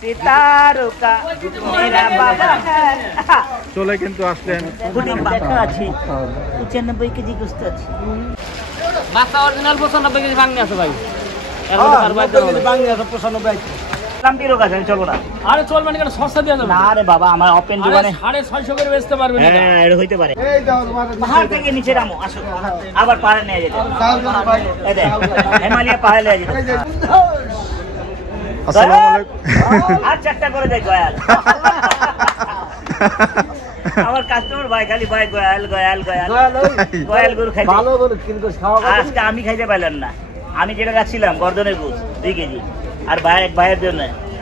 सितारों का मेरा बाबा চলে কিন্তু আসলেন দেখা আছে 95 কেজি গোস্ত আছে মাছটা অরিজিনাল 95 কেজি ভাঙনি আছে ভাই চলবো না আরে চলবে না সস্তা দিয়ে যাবে না রে বাবা আমার ওপেন দোকানে 650 করে বেচতে পারবেন না হ্যাঁ এটা হইতে পারে পাহাড় থেকে নিচে নামো আসো আবার পাহাড়ে নিয়ে যেতে এই দেখ হিমালয় পাহাড়ে নিয়ে যেতে আসসালামু আলাইকুম আর চারটা করে দেখ গয়াল আমার কাস্টমার ভাই খালি ভাই গয়াল গয়াল গয়াল গয়াল গরু খাইতে ভালো গরু কিন্তু খাওয়া আজকে আমি খাইতে পারলাম না আমি যেটা গাছিলাম গর্দনের গোশ 2 কেজি আর ভাই এক ভাইয়ের জন্য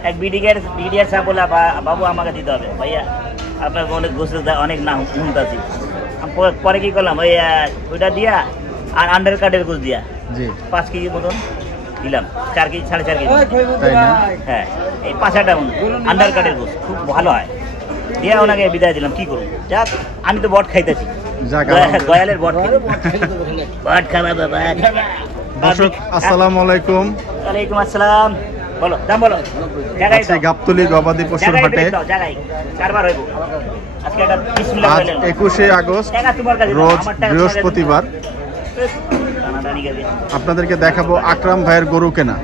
এক বিডিআর সাহেব বলে বাবু আমাকে দিতে হবে ভাইয়া আপনার অনেক গোশ অনেক নাম শুনতেছি পরে কি করলাম ওইটা দিয়া আর আন্ডার কার্ডের গোশ দিয়া জি 5 কেজি মতন দিলাম 4 কেজি 4.5 কেজি হ্যাঁ এই 5-8টা আন্ডার কার্ডের গোশ খুব ভালো হয় দিয়া ওনাকে বিদায় দিলাম কি করুন যাক আমি তো বট খাইতেছি গয়ালের বট বট খাবা বাবা দর্শক আসসালামু আলাইকুম ওয়ালাইকুম আসসালাম বলো দাম বলো জায়গায় আজকে গাবতলী গবাদি পশুর হাটে জায়গায় কারবার হইব আজকে এটা বিসমিল্লাহ আজ বলেন 21 আগস্ট রোজ বৃহস্পতিবার আপনাদেরকে দেখাবো আকরাম ভাইয়ের গরু কেনা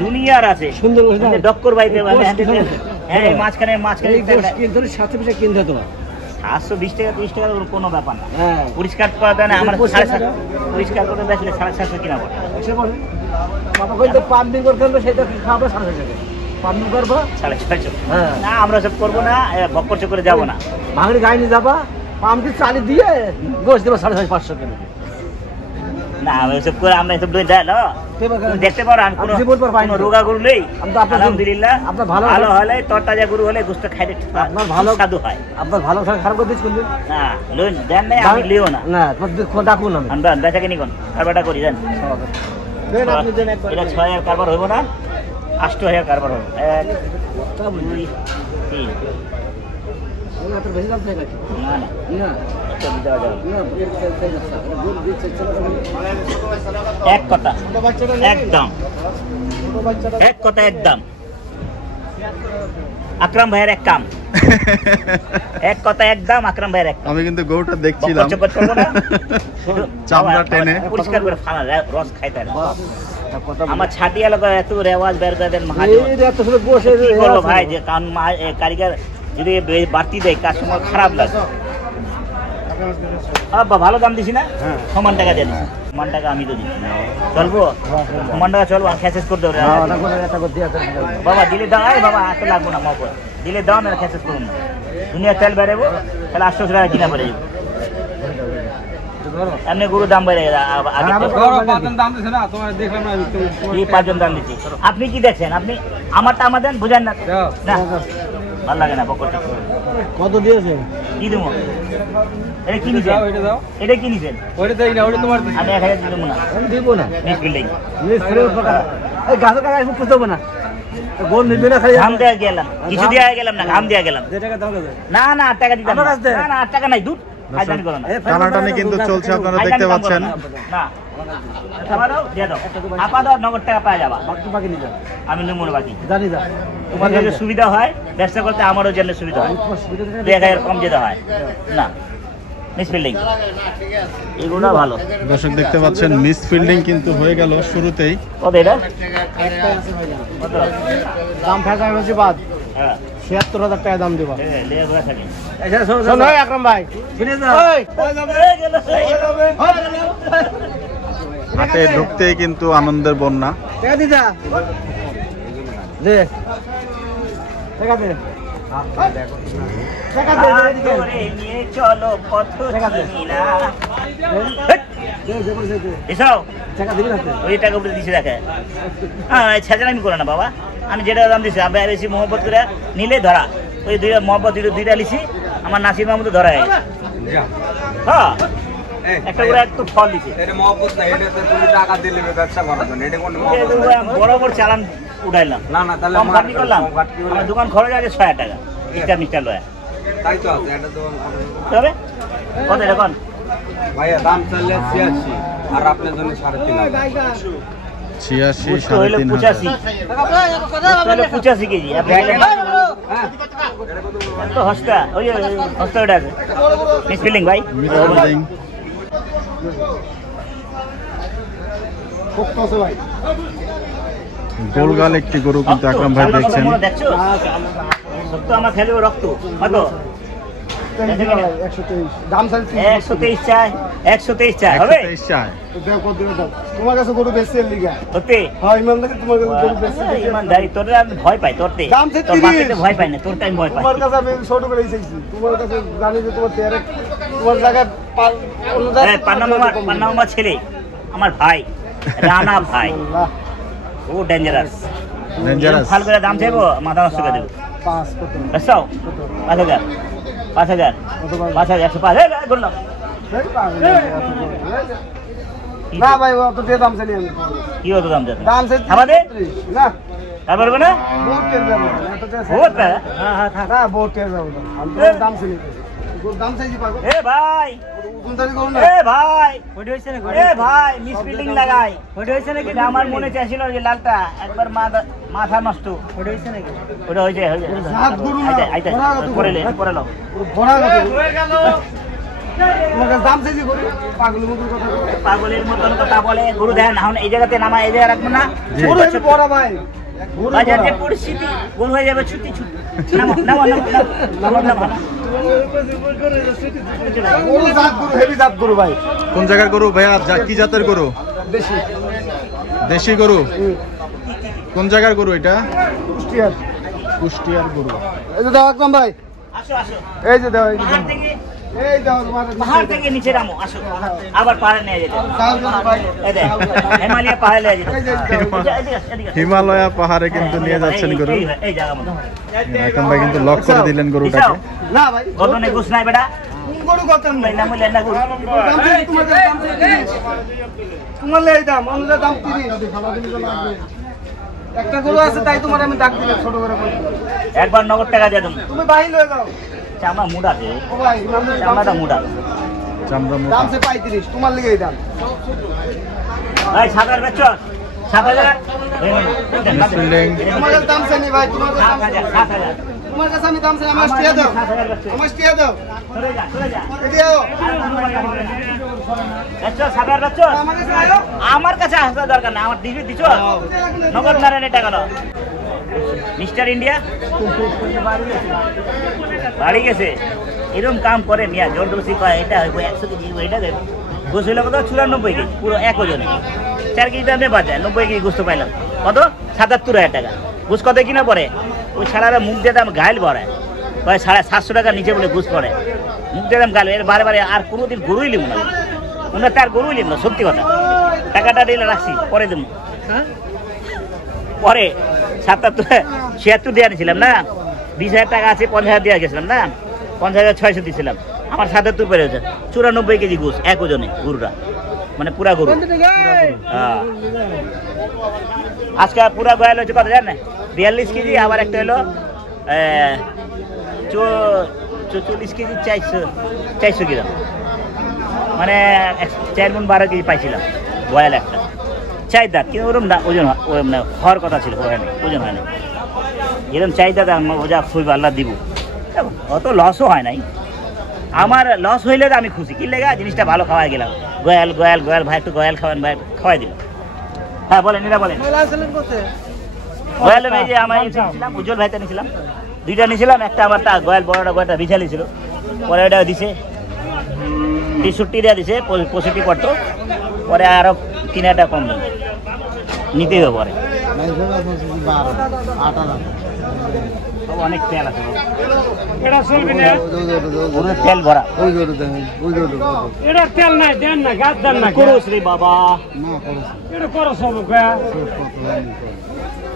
দুনিয়ার আছে সুন্দর ডক্কর বাইতে মাঝখানে 720 কিনতে তো 720 টাকা 30 টাকা কোনো ব্যাপার না পরিষ্কার করা দেয় না আমার 750 পরিষ্কার করে বেচলে 750 কিনা পড়ে পাম্পিং করতে হবে সেটা খাবে 750 টাকা পাম্পিং করবো 650 না আমরা সব করবো না বক্কর চক্করে যাবো না ভাঙড়ি গাড়ি নিয়ে যাবা পাম্পটি চালি দিয়ে গোছ দেবো 550 টাকা না এসব করে আমরা এসব দেখতে পারো আমি কোনো রোগা গরু নেই আলহামদুলিল্লাহ আপনার ভালো হলে তরতাজা গরু হলে গোস্ত খাইতে আপনার ভালো স্বাদু হয় আপনার ভালো খারাপ করে দিচ্ছি না লোন দেন নাই আমি লিও না না ডাকুন আমরা বেচাকে নিকন কারবারটা করি দেন এটা 6000 কারবার হইব না 8000 কারবার হবে 1 2 3 এক কথা একদম আকরাম ভাইয়ের এক কাম এক কথা একদম আকরাম ভাইয়ের এক আমি কিন্তু গরুটা দেখছিলাম চামড়া টেনে পরিষ্কার করে ফালা রস খাইতে আমার ছাটিয়া লোক এত রেওয়াজ বের করে দেন মহাজন ভাই যে কারিগর যদি বাড়তি দেয় কাস্টমার খারাপ লাগে আব্বা ভালো দাম দিছি না সমান টাকা দিয়ে দিছি সমান টাকা আমি তো দিচ্ছি চলবো সমান টাকা চলবো খেসেস করে দেবো বাবা দিলে দাও বাবা এত লাগবো না মা দিলে দাও না খেসেস করুন না দুনিয়া তেল বেড়াবো তাহলে 800 টাকা কিনা পড়ে যাবো এমনি গরু দাম বেড়ে পাঁচজন দাম দিচ্ছি আপনি কি দেখছেন আপনি আমারটা আমার দেন বুঝেন না ভালো লাগে না পকেটটা কত দিয়েছেন কি দেবো এটা কি নিছেন এটা কি নিছেন ওইটা দেই না ওইটা তোমার আমি 1000 দিব না আমি দিব না মিস বিল্ডিং এই গাছের কাছে আমি পুষবো না গোল নিবে না খালি ঘাম দেয়া গেলাম কিছু দেয়া গেলাম না ঘাম দেয়া গেলাম যে টাকা দাও না 8 টাকা দিতাম না 8 টাকা নাই দুধ আইজান করো না টানাটানি কিন্তু চলছে আপনারা দেখতে পাচ্ছেন না খাবার দাও দিয়ে দাও আপা দাও নগদ টাকা পাওয়া যাবা বাকি নিয়ে যাও আমি নেব না বাকি জানি যা তোমার যদি সুবিধা হয় ব্যবসা করতে আমারও জন্য সুবিধা হয় 2000 কম যেতে হয় না মিস ফিল্ডিং এগুলো ভালো দর্শক দেখতে পাচ্ছেন মিস ফিল্ডিং কিন্তু হয়ে গেল শুরুতেই কত এটা দাম ফেকা হয়েছে বাদ 76000 টাকা দাম দেবা লেয়া ধরে থাকে আচ্ছা শোন আকরাম ভাই শুনে যাও হাটে ঢুকতেই কিন্তু আনন্দের বন্যা টাকা দি যা দে টাকা দে নিয়ে চলো পথ চিনা ওই টাকা উপরে দিছে দেখে হ্যাঁ ছেঁচড়ামি করে না বাবা আমি যেটা দাম দিছি আমি বেশি মোহব্বত করে নিলে ধরা ওই দুইটা মোহব্বত দুইটা লিছি আমার নাসির মাহমুদ ধরা হ্যাঁ একটা করে একটু ফল দিছে এটা মহব্বত না, এটা তো তুমি টাকা দিলে ব্যবসা করার জন্য, এটা কোনো বড় বড় চালান উঠাইলাম না না, তাহলে কম খাটনি করলাম আমার দোকান খরচ আছে 6,000 টাকা মিস্টার মিস্টার লয়া তাই তো আছে, এটা তো তবে কত এটা কোন ভাইয়া দাম চাইলে 86 আর আপনার জন্য 3.5। 86 হইলো 85 হইলো 85 কেজি আপনি তো হস্তা ওই হস্তা ওটা আছে মিস ফিলিং ভাই মিসফিল্ডিং গোলগাল একটি গরু কিন্তু আকরাম ভাই দেখছেন। দেখছো সত্য আমার খেলে রক্ত কত 123 চাই 123 চাই হবে 123 চায়। তোমার কাছে গরু বেশি লিগা সত্যি হ্যাঁ ইমানদারি তোমার কাছে গরু বেশি ইমানদারি তোর আমি ভয় পাই তোরতে দাম সে তোর 30 বাপেতে ভয় পাই না তোর টাইম ভয় পাই তোমার কাছে আমি ছোট করে চাইছি তোমার কাছে জানি যে তোমার তেরে তোমার জায়গায় অন্য জায়গায় পান্না মামা ছেলে আমার ভাই রানা ভাই ও ডেঞ্জারাস ডেঞ্জারাস ফাল করে দাম চাইবো মাথা নষ্ট করে দেবো 5 কত বুঝছো 5,000 5,000 105 বললাম না ভাই অত দিয়ে দাম চাইনি আমি কি হতো দাম যাবে দাম চাই আমাদের না আর বলবো না বহুত টের যাবে এত টের বহুত হ্যাঁ হ্যাঁ থাক না বহুত টের যাবে আমি তো দাম চাইনি দাম চাইছি পাগল এ ভাই কোনটারি করুন না এ ভাই ওটা হইছে না এ ভাই মিস বিল্ডিং লাগাই ওটা হইছে নাকি আমার মনে চাইছিল যে লালটা একবার মাথা নষ্ট ওটা হইছে নাকি ওটা হইছে হাত গুরু না আইতে পরে নাও বড়া গেল তোমার কাছে দাম চাইছি গরু পাগলের মতো কথা পাগলের মতন কথা বলে গরু দেন এখন এই জায়গাতে নামা এই জায়গা রাখবো না গরু হেবি বড় ভাই বাজার যে পরিস্থিতি গরু হয়ে যাবে ছুটি নামা গরু জাত গরু হেবি জাত গরু ভাই কোন জায়গার গরু ভাইয়া কি জাতের গরু? বেশি দেশি গরু। কোন জায়গার গরু এটা? কুষ্টিয়ার কুষ্টিয়ার গরু। এই যে দাও একদম ভাই আসো এই যে দাও এই যে পাহাড় থেকে এই দাও তোমার পাহাড় থেকে নিচে নামো আসো আবার পাহাড়ে নিয়ে যেতে দাও দাও ভাই এই দেখ হিমালয় পাহাড়ে নিয়ে যেতে হিমালয়া পাহাড়ে কিন্তু নিয়ে যাচ্ছেন গরু। এই জায়গা মতো আকরাম ভাই কিন্তু লক করে দিলেন গরুটাকে। না ভাই গদনে গুছ নাই বেটা কোন গরু কত নাই নাম লেনা গরু দাম চাইছি তোমার কাছে দাম চাইছি তোমার লাই দাম অনুযায়ী দাম 30 একটা গরু আছে তাই তোমার আমি ডাক দিলাম ছোট করে বলি একবার নগদ টাকা দিয়ে দেবো তুমি বাহি লয়ে যাও চামড়া মুড আছে ও ভাই ইমানদারি চামড়াটা মুড আছে চামড়া মোটা। দাম সে 35 তোমার লিগেই দাম ভাই 7,000 বেচ 7,000 মিসফিল্ডিং তোমার কাছে দাম চাইনি ভাই তোমার কাছে দাম চাইনি। 7,000 তোমার কাছে আমি দাম চাই আমার স্টিয়া দাও 7,000 বেচ আমার স্টিয়া দাও চলে যা এদিও বেচ 7,000 বেচ আমার কাছে আয়ো আমার কাছে আসা দরকার না আমার দিবি দিছো নগদ নারায়ণের টাকা নাও মিস্টার ইন্ডিয়া বাড়ি গেছে এরকম কাম করে মিয়া জোরদস্তি কয় এটা হইব 100 কেজি এটা দেব গোস হইলো কত 94 কেজি পুরো এক ওজনে 4 কেজি দামে বাজায় 90 কেজি গোস্ত পাইলাম কত 77,000 টাকা গোস কত কিনা পরে ওই ছাড়ারা মুখ দিয়ে দাম ঘাইল ভরায় কয় 750 টাকার নিচে বলে গোস পড়ে মুখ দিয়ে দাম গাল এর বারে বারে আর কোনোদিন গরুই লিব না ওনার তার গরুই লিব না সত্যি কথা টাকাটা দিলে রাখছি পরে দেবো পরে 76 দেওয়া নিয়েছিলাম না 20,000 টাকা আছে 50,000 দেওয়া গেছিলাম না 50,600 দিয়েছিলাম আমার 77 পেরেছে 94 কেজি গোস এক ওজনে গরুটা মানে পুরা গরু হ্যাঁ আজকে পুরা গয়াল হচ্ছে কত জানেন 42 কেজি আবার একটা হলো 44 কেজি 400 গ্রাম মানে 4 গুণ 12 কেজি পাইছিলাম গয়াল একটা চাহিদা কিন্তু ওরকম না ওজন মানে হওয়ার কথা ছিল ওজন হয় না এরকম চাহিদা ওজা ফুল আল্লাহ দিব অত লসও হয় নাই আমার লস হইলে আমি খুশি কি লেগা জিনিসটা ভালো খাওয়াই গেলাম গয়াল ভাই একটু গয়াল খাওয়ান ভাই খাওয়াই দিল হ্যাঁ বলেন এরা বলেন গয়াল এই যে আমার নিয়েছিলাম উজ্জ্বল ভাইটা নিয়েছিলাম 2টা নিয়েছিলাম একটা আমার তা গয়াল বড়টা গয়ালটা বিছালি ছিল পরে ওটা দিছে 63 দেওয়া দিছে 65 পড়তো পরে আরো 3,000 কম দেবে নিতেই হবে পরে অনেক তেল আছে এটা চলবে না ওদের তেল ভরা এটা তেল নাই দেন না গাছ দেন না করস রে বাবা এটা করো সব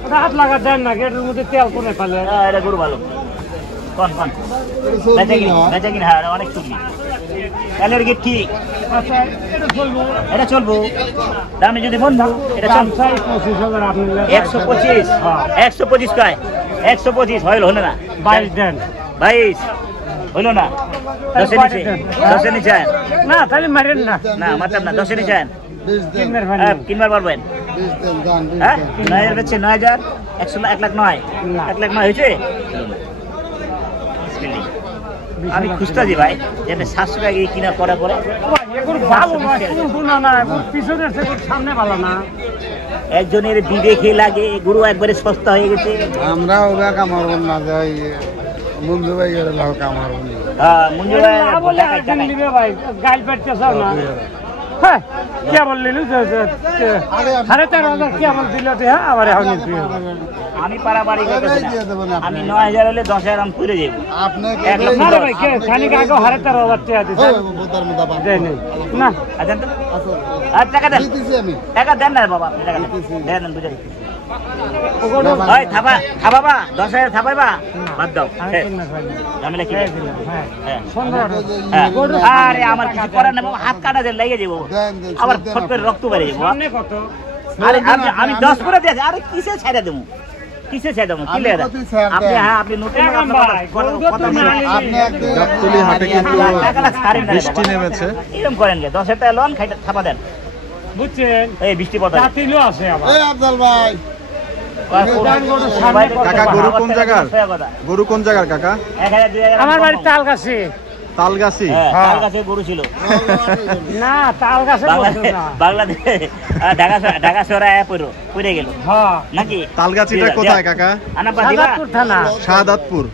এটা হাত লাগা দেন না এটার মধ্যে তেল করে ফেলে এটা গরু ভালো কোন বেচা কিনা হ্যাঁ অনেক চুরি তাহলে কি ঠিক এটা চলবো দামে যদি বন্ধু এটা চল 125 125 কয় 125 হইল হলো না 22 দেন 22 হইল না 10 নিচে না তাহলে মারেন না না মাতাম না 10 নিচে কিনবার পারবেন 20 দেন জান হ্যাঁ 9000 বেচছে 9000 1 লাখ 9 1 লাখ 9 হয়েছে আমি খুঁজতেছি ভাই যে 700 টাকা কিনা করা পরে সামনে ভালো না একজনের বিবেকে লাগে গরু একবারে সস্তা হয়ে গেছে আমরা ওরা কামারব না যাই মঞ্জু ভাই এর লাভ কামারব না হ্যাঁ মঞ্জু ভাই বলে একদিন নিবে ভাই গাইল পেটতে চাও না হ্যাঁ কে বললি সাড়ে 13,000 কে বল দিল হ্যাঁ আবার এখন আমি পারাবাড়ি করতেছি না আমি 9000 হলে 10000 আমি পুরে যাব আপনি না ভাই কে খানিক আগে সাড়ে 13,000 টাকা দিছে বোতার মধ্যে বাদ দেয় নাই না আছেন তো আর টাকা দেন দিতেছি আমি টাকা দেন না বাবা আপনি টাকা দেন দেন বুঝাই ওই থাবা থাবাবা 10000 থাবাইবা বাদ দাও ঝামেলা কি আরে আমার কিছু করার না বাবা হাত কাটা দিয়ে লেগে যাবো আবার ফট করে রক্ত বেরিয়ে যাবো কত আরে আমি 10 করে দিয়েছি আরে কিসে ছেড়ে দেবো কিসে ছেড়ে দেবো কি লেগে আপনি হ্যাঁ আপনি নতুন গাবতলী হাটে কিন্তু বৃষ্টি নেমেছে এরকম করেন 10,000 টাকা লোন খাইতে থাপা দেন বুঝছেন এই বৃষ্টি পড়া জাতিলও আছে আবার এই আফজাল ভাই কাকা গরু কোন জায়গার গরু কোন জায়গার কাকা আমার বাড়ি তালগাছি তালগাছি তাল গাছে গরু ছিল না তালগাছে বাংলাদেশ ঢাকা শহরে পড়ে গেল নাকি তালগাছিটা কোথায় কাকা সাদাতপুর থানা শাহাদাতপুর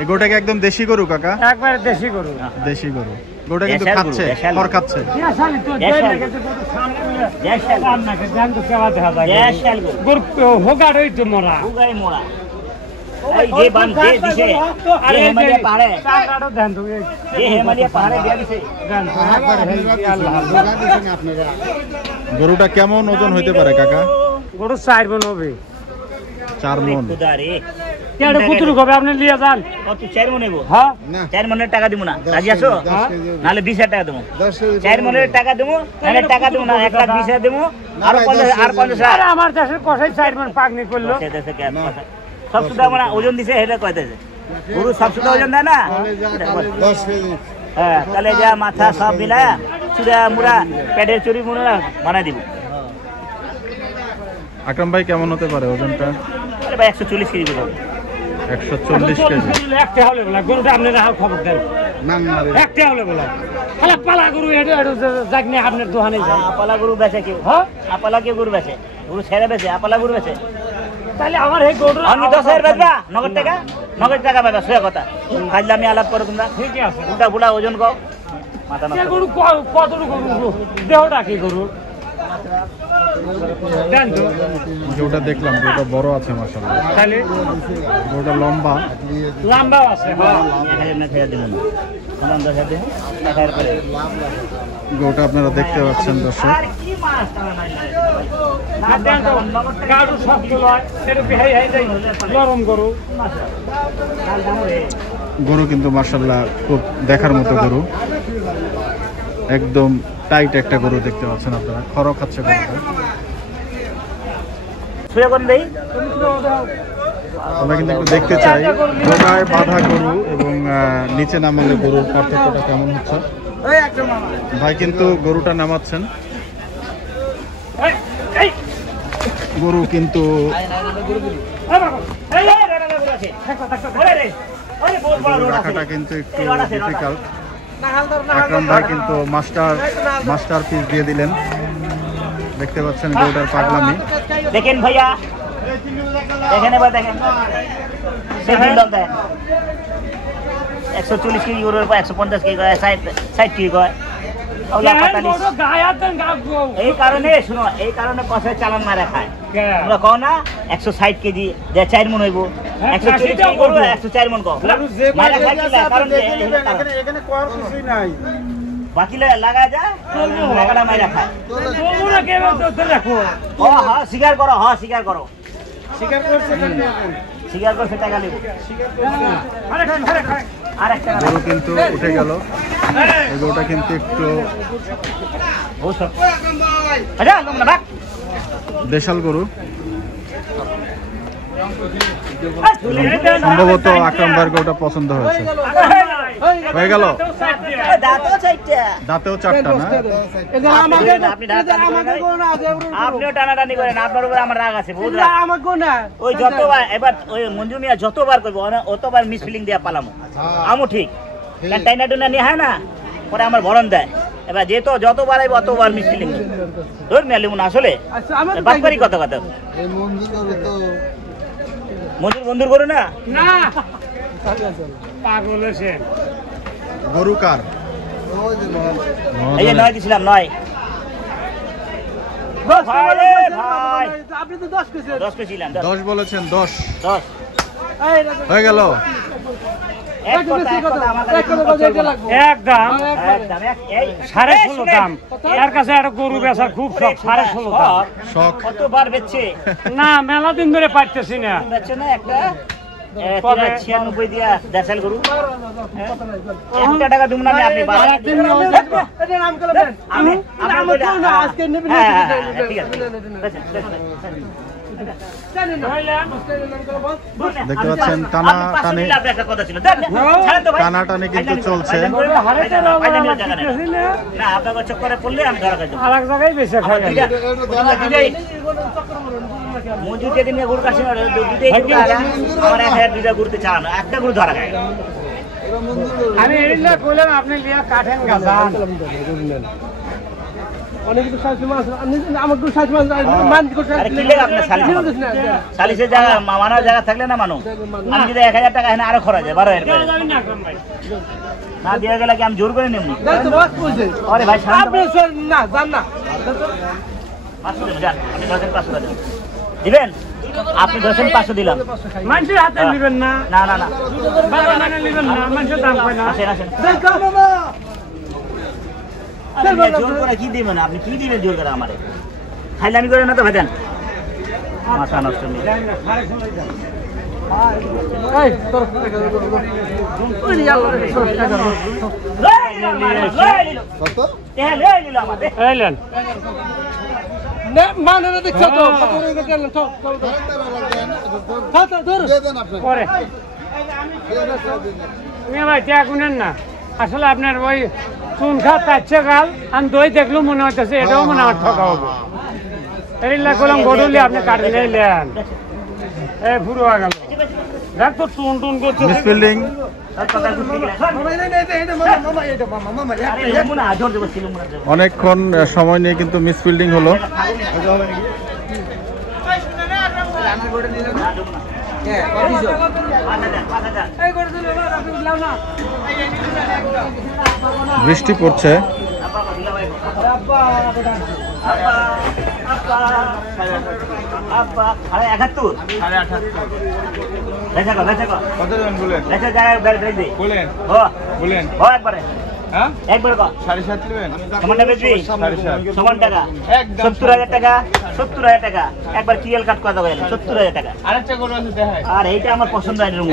এই গরুটাকে একদম দেশি গরু কাকা একবারে দেশি গরু দেশি গরু গরুটা কিন্তু খাচ্ছে খড় খাচ্ছে গরুটা কেমন ওজন হইতে পারে কাকা গরু 4 মণ হবে 4 মণ আপনি লিয়ে যান 4 মণ নেবো হ্যাঁ 4 মণের টাকা দিব না রাজি আছো নাহলে 20,000 টাকা দেবো 4 মণের টাকা দেবো নাহলে টাকা দেবো না 1,20,000 দেবো আর 50,000 আমার দেশের কষাই 4 মণ পাকনি করলো সব সুদা মানে ওজন দিছে হেলে কয়তেছে গরু সব সুদা ওজন দেয় না 10 কেজি হ্যাঁ তাহলে যা মাথা সব মিলায়া চুরা মুড়া পেটের চুরি মুড়া বানাই দিব আকরাম ভাই কেমন হতে পারে ওজনটা আরে ভাই 140 কেজি হবে 140 কেজি একটা হলে বলা গরুটা আপনারা খবর দেন নাম মারে একটা হলে বলা খালা পালা গরু এটা জাগনে আপনার দোকানে যায় আপালা গরু বেচে কেউ হ্যাঁ আপালা কে গরু বেচে গরু ছেড়ে বেচে আপালা গরু বেচে তাহলে আমার এই গরু আমি 10,000 বেচবা নগদ টাকা বেচবা সে কথা খাইলে আমি আলাপ করো তোমরা ঠিক আছে উল্টা বুলা ওজন কও মাথা না গরু কতটুকু গরু দেহটা কি গরু দেন তো গরুটা দেখলাম গরুটা বড় আছে মাশাআল্লাহ তাহলে গরুটা লম্বা আছে হ্যাঁ গরুটা আপনারা দেখতে পাচ্ছেন দর্শক গরু কিন্তু মাশাআল্লাহ খুব দেখার মতো গরু একদম টাইট একটা গরু দেখতে পাচ্ছেন আপনারা খড় খাচ্ছে গরুটা আমরা কিন্তু একটু দেখতে চাই ডোকায় বাঁধা গরু এবং নিচে নামালে গরুর পার্থক্যটা কেমন হচ্ছে ভাই কিন্তু গরুটা নামাচ্ছেন গরু কিন্তু রাখাটা কিন্তু একটু ডিফিকাল্ট আকরাম ভাই কিন্তু মাস্টার পিস দিয়ে দিলেন দেখতে পাচ্ছেন গরুটার পাগলামি দেখেন ভাইয়া দেখেন এবার দেখেন 140 কেজি গরুর 150 কেজি 60 কেজি এই কারণে শুনো এই কারণে কষায় চালান মারা খায় তোমরা কও না 160 কেজি 4 মণ হইব 140 কেজি গরু 104 মণ কও মারা খায় কি কারণ এখানে কোয়ার কিছুই নাই বাকি লাগা যায় লাগাটা মারা খায় ও হ্যাঁ স্বীকার করো স্বীকার করছে স্বীকার করছে টাকা নেব আরেকটা গরু কিন্তু উঠে গেল, এই গরুটা কিন্তু একটু দেশাল গরু, সম্ভবত আকরাম ভাইয়ের গরুটা পছন্দ হয়েছে। হয়ে গেল, দাঁতেও চারটা না? আপনিও টানাটানি করেন, আপনার উপরে আমার রাগ আছে বহুত রাগ। ওই যতবার এবার ওই মঞ্জু মিয়া যতবার করবো অতবার মিস ফিলিং দিয়া পালামো আমও ঠিক, কারণ টাইনা টুনা নিয়ে হয় না পরে আমার ভরণ দেয়। এবার যেহেতু যতবার আইব অতবার মিস ফিলিং ধর মিয়া লিমুন আসলে বাটপারি কত কথা। মঞ্জুর বন্ধুর করো না পাগল হয়েছে। গরু কার? এই যে নয় দিছিলাম, নয় ভাই আপনি তো 10 কইছেন। 10 পেছিলাম 10 বলেছেন, 10 10 হয়ে গেল। এক কথা আমার কাছে একদম একদম এই 16.5 দাম। এর কাছে একটা গরু বেচার খুব শখ, 16.5 দাম। শখ। কতবার বেচছে না মেলা দিন ধরে পাইতেছি না। বেচছে না একটা 96 দিয়া দেশাল গরু 1 টাকা দিমু না আপনি বাজার এটা নাম করে দেন। আমি আমার তো না আজকে নেবেন না। ঠিক আছে দেখতে পাচ্ছেন টানা টানে, একটা কথা ছিল ছাড়েন তো ভাই, টানা টানে কিন্তু চলছে। না আপনার চক্করে পড়লে আমি ধরা খাইছি আর এক জায়গায় বেচে খাই। মজুর যেদিন গরু কাছে আমার 1000 দুইটা ঘুরতে চান, একটা গরু ধরা খায়। আমি এরিলা কইলাম আপনি লিয়া কাঠেন গাছান। অনেক কিছু সাইজ মাছ আমার তো সাইজ মাছ মান করতে আরে কি লাগে আপনার সালিসের জায়গা মানার জায়গা থাকলে না মানুষ। আমি যদি 1000 টাকা এখানে আরো খরচ হয় 12,000 টাকা না দিয়ে গেলে কি আমি জোর করে নেবনি? তো বাস কইছে আরে ভাই আপনি না জান না 500 দেন, যান আপনি 500 দেন দিবেন, আপনি 500 দিলাম। মানুষের হাতে নেবেন না, না না না বাবা মানে নেবেন না, মানুষের দাম পায় না। আসেন আসেন দেখ বাবা জোর করে কি দিবেন আপনি, কি দিবেন জোর করে আমারে? খাইলে আমি করে না তো ভাই দেন, মাথা নষ্ট নেই। এই তোর ওই আল্লাহ কত হ্যাঁ লই নিল আমাদের এলেন নে মানে না দেখছ তো কত করে গেল তো কত দূর পরে মেয়ে ভাই ত্যাগ গুনেন না। আসলে আপনার ওই চুন খা তাচ্ছে গাল আমি দই দেখলো মনে হইতেছে এটাও মনে হয় ঠকা হবে। এরিলা কলম গড়ুলি আপনি কাটে নিলেন, এ পুরো হয়ে গেল। দেখ তো টুন টুন করছে। মিস ফিল্ডিং, অনেকক্ষণ সময় নিয়ে কিন্তু মিস ফিল্ডিং হলো। বৃষ্টি পড়ছে, একবারে 70,000 টাকা 70,000 টাকা 70,000 টাকা একবার ক্লিয়ার কাট করে দেবেন 70,000 টাকা। আর এইটা আমার পছন্দ হয় রুম,